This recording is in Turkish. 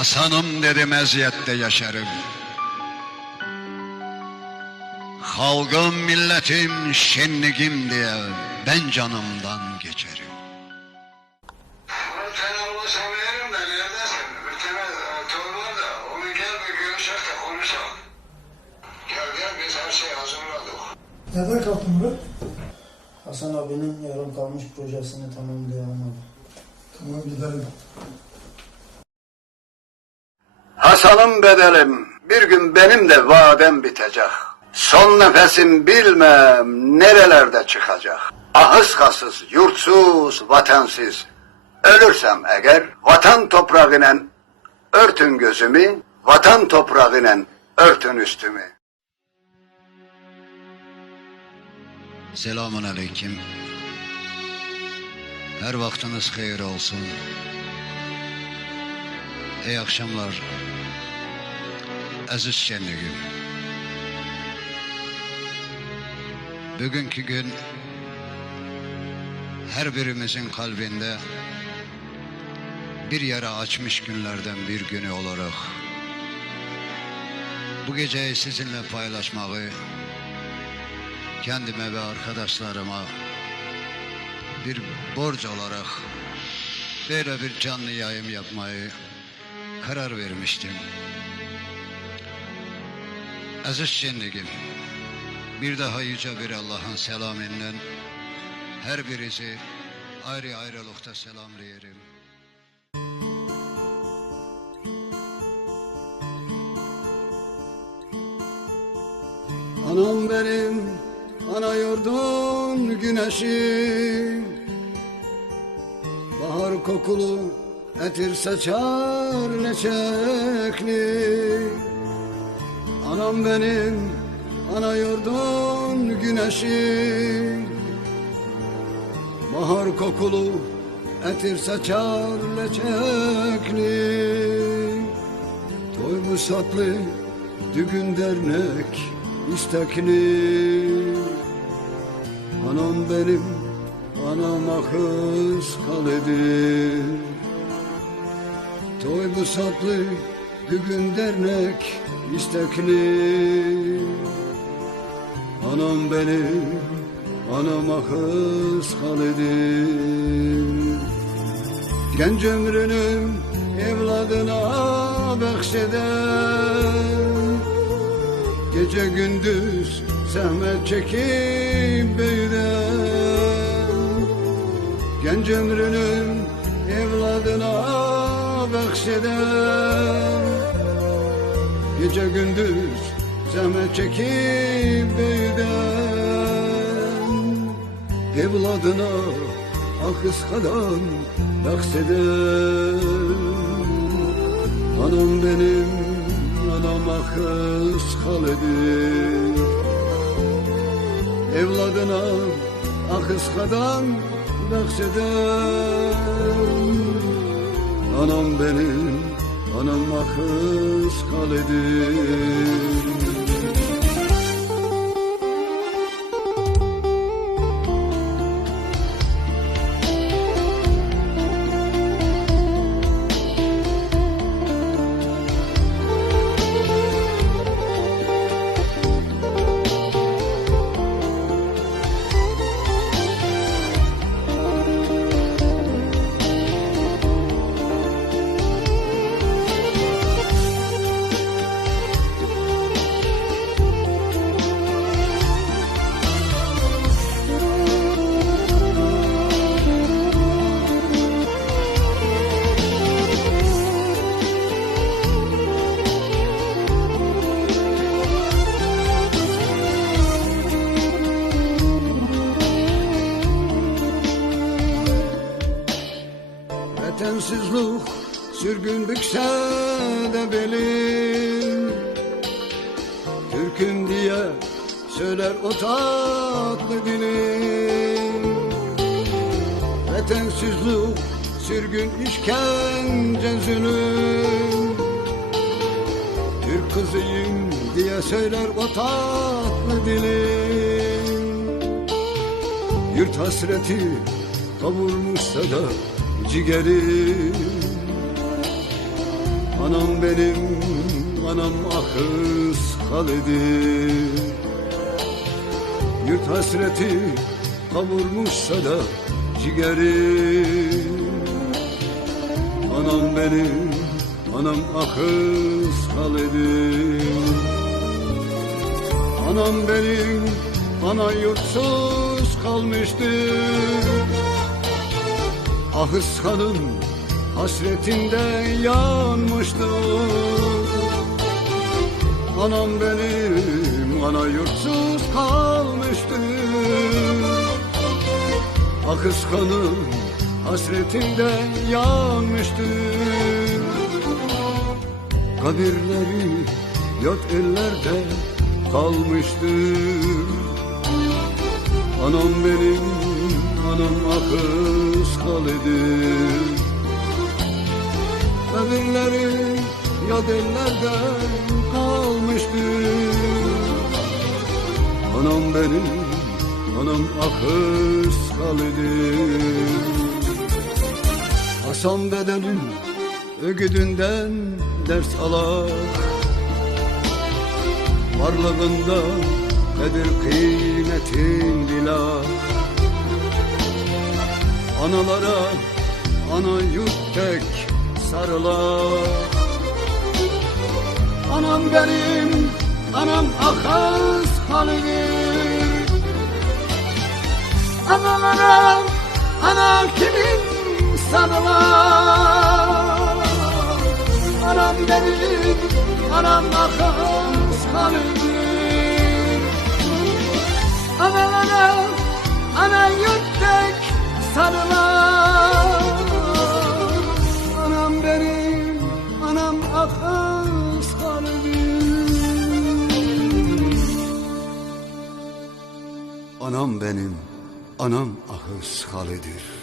Hasanım dedim eziyette yaşarım. Halkım milletim şenligim diye ben canımdan geçerim. Murat sen olmasa veririm de neredesin? Bir tane e, torba da onu gel bir görüşek de konuşalım. Gel gel biz her şeyi hazırladık. Neden kalktın Murat? Hasan abinin yarım kalmış projesini tamamlayamadı. Tamam gidelim. Hasan'ım bedelim, bir gün benim de vadem bitecek. Son nefesim bilmem nerelerde çıkacak. Ahız kasız, yurtsuz, vatansız. Ölürsem eğer vatan toprağıyla örtün gözümü, vatan toprağıyla örtün üstümü. Selamun aleyküm. Her vaktiniz hayır olsun. İyi akşamlar. Aziz şenligim. Bugünkü gün her birimizin kalbinde bir yara açmış günlerden bir günü olarak bu geceyi sizinle paylaşmayı kendime ve arkadaşlarıma bir borç olarak böyle bir canlı yayın yapmayı karar vermiştim. Aziz şenligim, bir daha yüce bir Allah'ın selamından her birinizi ayrı ayrılıkta selamlayırım. Anam benim, ana yurdun güneşi Bahar kokulu etir saçar leçekli Anam benim, ana yurdun güneşi. Bahar kokulu etir saçar leçekli. Toy bu satlı düğün dernek istekli. Anam benim, anam akız kaledir Toy bu satlı düğün dernek istekli. Anam benim, anam akız kaledir Genç ömrünün evladına bahşeder Gece gündüz zahmet çekip büyüden Genç ömrünün evladına bahşeden Gece gündüz zahmet çekip büyüden Evladına akız kadan bahseder. Anam benim anam akız kaledir Evladına akız kadan bahseder. Anam benim anam akız kaledir Vatensizlik sürgün bükse de belim. Türk'üm diye söyler o tatlı dilim. Vatensizlik sürgün işkence zulüm. Türk kızıyım diye söyler o tatlı dilim. Yurt hasreti kavurmuşsa da ciğerim. Anam benim, anam akız halidir Yurt hasreti kavurmuşsa da ciğeri Anam benim, anam akız halidir Anam benim, ana yurtsuz kalmıştı Ahız hanım hasretinde yanmıştı Anam benim ana yurtsuz kalmıştı Akız kanım hasretinde yanmıştı Kabirleri yat ellerde kalmıştı Anam benim anam akız halidir Kabirleri yad ellerde kalmıştı. Anam benim, anam akız halidir Hasan Bedel'in ögüdünden ders alak. Varlığında kadir kıymetin bilak Analara ana yurt tek sarılar. Anam benim, anam akaz halidir Analara ana kimin sarılar? Anam benim, anam akaz halidir Analara ana yurt tek sarılar. Anam benim, anam akaz halidir Anam benim, anam ahız halidir